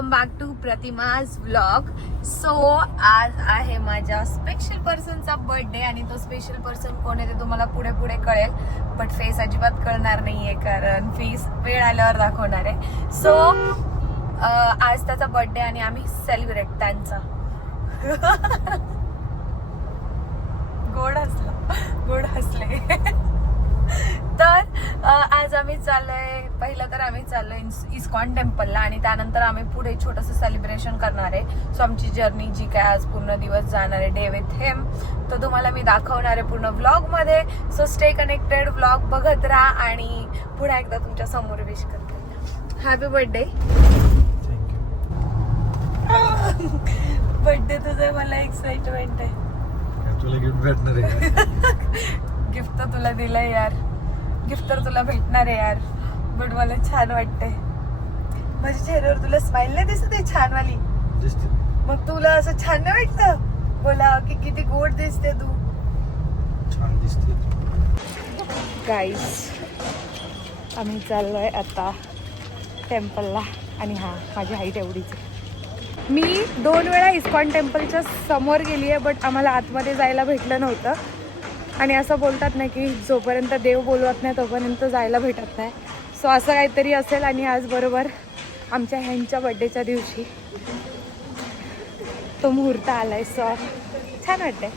Welcome back to Pratima's vlog. So आज आहे माझ्या स्पेशल पर्सनचा बर्थडे आणि तो स्पेशल पर्सन कोण आहे ते तुम्हाला पुढे पुढे कळेल, बट फेस अजिबात कळणार नाहीये कारण फेस वेळ आल्यावर दाखवणार आहे. सो आज त्याचा बर्थडे आणि आम्ही सेलिब्रेट त्यांचा. गोड हसले. तर आज आम्ही चाललोय, पहिलं तर आम्ही चाललोय इस्कॉन टेम्पलला आणि त्यानंतर आम्ही पुढे छोटंसं सेलिब्रेशन करणार आहे. सो आमची जर्नी जी काय आज पूर्ण दिवस जाणार आहे डे विथ हिम, तो तुम्हाला मी दाखवणार आहे पूर्ण व्लॉग मध्ये. सो स्टे कनेक्टेड, व्लॉग बघत राहा आणि पुन्हा एकदा तुमच्या समोर विश करते. Happy birthday. बर्थडे तुझं, मला एक्साइटमेंट आहे. तुला गिफ्ट भेटणार आहे. गिफ्ट तर तुला दिलंय यार, गिफ्ट तर तुला भेटणार आहे यार, बट मला छान वाटतंय. माझ्या चेहऱ्यावर तुला स्माइल नाही दिसत आहे छानवाली? मग तुला असं छान नाही वाटलं? बोला की किती गोड दिसते तू. छान दिसते. गाईस आम्ही चाललोय आता टेम्पलला आणि हा माझी हाईट एवढीच आहे. मी 2 वेळा इस्कॉन टेम्पलच्या समोर गेली आहे, बट आम्हाला आतमध्ये जायला भेटलं नव्हतं. आणि असं बोलतात ना की जोपर्यंत देव बोलवत नाही तोपर्यंत जायला भेटत नाही. सो असं काहीतरी असेल आणि आज बरोबर आमच्या ह्यांच्या बड्डेच्या दिवशी तो मुहूर्त आलाय. सो छान वाटतंय.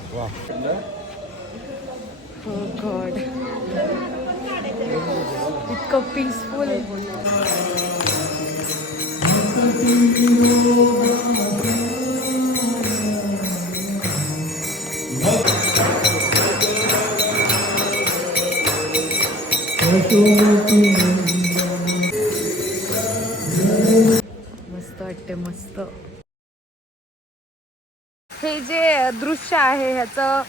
हो गॉड, इतकं पीसफुल. मस्त वाटते, मस्त. हे जे दृश्य आहे ह्याचं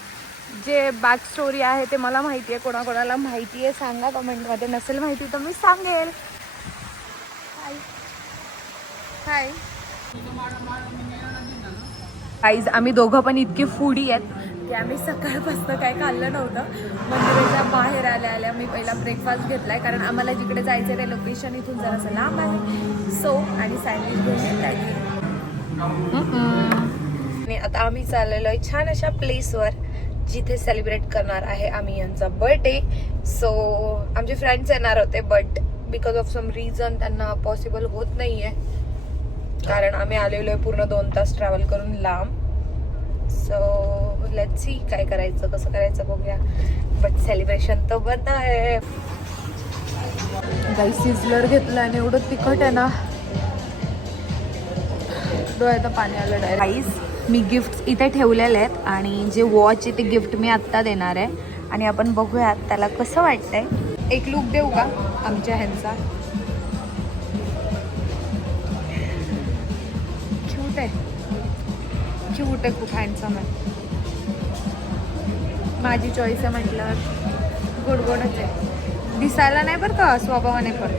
जे बॅक स्टोरी आहे ते मला माहिती आहे. कोणाकोणाला माहिती आहे सांगा कमेंटमध्ये, नसेल माहिती तर मी सांगेल. हाय गाईज, आम्ही दोघं पण इतके फूडी आहेत की आम्ही सकाळपासून काय खाल्लं नव्हतं. मंदिराच्या बाहेर आल्या मी पहिला ब्रेकफास्ट घेतलाय कारण आम्हाला जिकडे जायचं ते लोकेशन इथून जरासं लांब आहे. सो आणि सँडविच घेऊन आणि आता आम्ही चाललेलो आहे छान अशा प्लेसवर जिथे सेलिब्रेट करणार आहे आम्ही यांचा बर्थडे. सो आमचे फ्रेंड्स येणार होते but because of some reason त्यांना पॉसिबल होत नाहीये कारण आम्ही आलेलो आहे पूर्ण 2 तास ट्रॅव्हल करून लांब. सो लेट्स सी काय करायचं, कसं करायचं बघूया, बट सेलिब्रेशन तर बंद आहे. गाई सिझलर घेतलं आणि एवढं तिखट आहे ना, डोळ्यात पाणी आलं डायरेक्ट. गाईस मी गिफ्ट इथे ठेवलेले आहेत आणि जे वॉच आहे ते गिफ्ट मी आत्ता देणार आहे आणि आपण बघूयात त्याला कसं वाटतंय. एक लुक देऊ का आमच्या ह्यांचा? क्यूट आहे, क्यूट आहे, खूप हँडसम आहे. माझी चॉईस आहे म्हटलं गोडगोडच आहे, दिसायला नाही बरं का, स्वभावाने पण.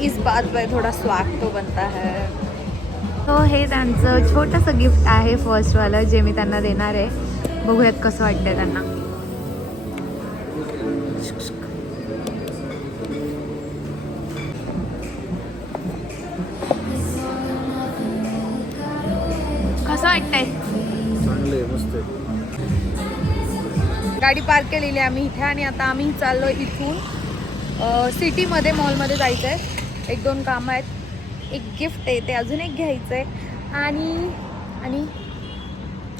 इस बात पर थोडा स्वाग तो बनता है. तो हे त्यांचं छोटंसं गिफ्ट आहे फर्स्टवालं जे मी त्यांना देणार आहे. बघूयात कसं वाटतंय त्यांना. कसं वाटतंय? चांगले, मस्त आहे. गाडी पार्क केलेली आम्ही इथे आणि आता आम्ही चाललो इथून सिटीमध्ये मॉलमध्ये जायचं आहे. 1-2 कामं आहेत, एक गिफ्ट आहे ते अजून एक घ्यायचं आहे आणि आणि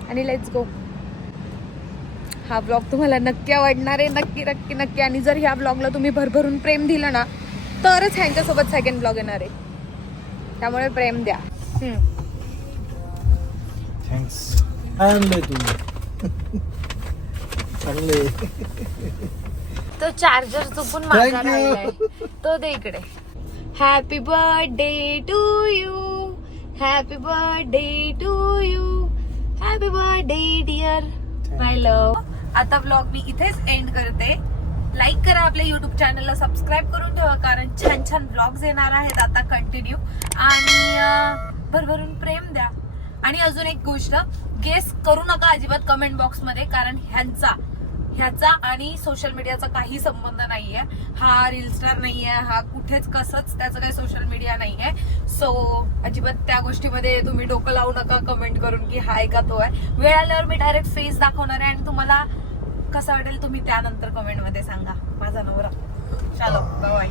आणि लेट्स गो. हा ब्लॉग तुम्हाला नक्की आवडणार आहे, नक्की नक्की नक्की. आणि जर ह्या ब्लॉगला तुम्ही भरभरून प्रेम दिलं ना तरच ह्यांच्यासोबत सेकंड ब्लॉग येणार आहे, त्यामुळे प्रेम द्या. थँक्स. आणलंय तुम्ही. चांगले. तो चार्जर चुकून माझा राहिलाय, तो दे इकडे. Happy birthday to you, happy birthday to you, happy birthday dear my love. आता ब्लॉग मी इथेच एंड करते. लाईक करा आपल्या युट्यूब चॅनलला, सबस्क्राईब करून ठेवा कारण छान छान ब्लॉग्स येणार आहेत आता कंटिन्यू. आणि भरभरून प्रेम द्या. आणि अजून एक गोष्ट, गेस करू नका अजिबात कमेंट बॉक्स मध्ये कारण ह्याचा आणि सोशल मीडियाचा काही संबंध नाहीये. हा रील स्टार नाहीये, हा कुठेच कसंच त्याचं काही सोशल मीडिया नाहीये. सो अजिबात त्या गोष्टीमध्ये तुम्ही डोकं लावू नका कमेंट करून की हाय का तो आहे. वेळ आल्यावर मी डायरेक्ट फेस दाखवणार आहे आणि तुम्हाला कसं वाटेल तुम्ही त्यानंतर कमेंट मध्ये सांगा. माझा नवरा. चलो बाय.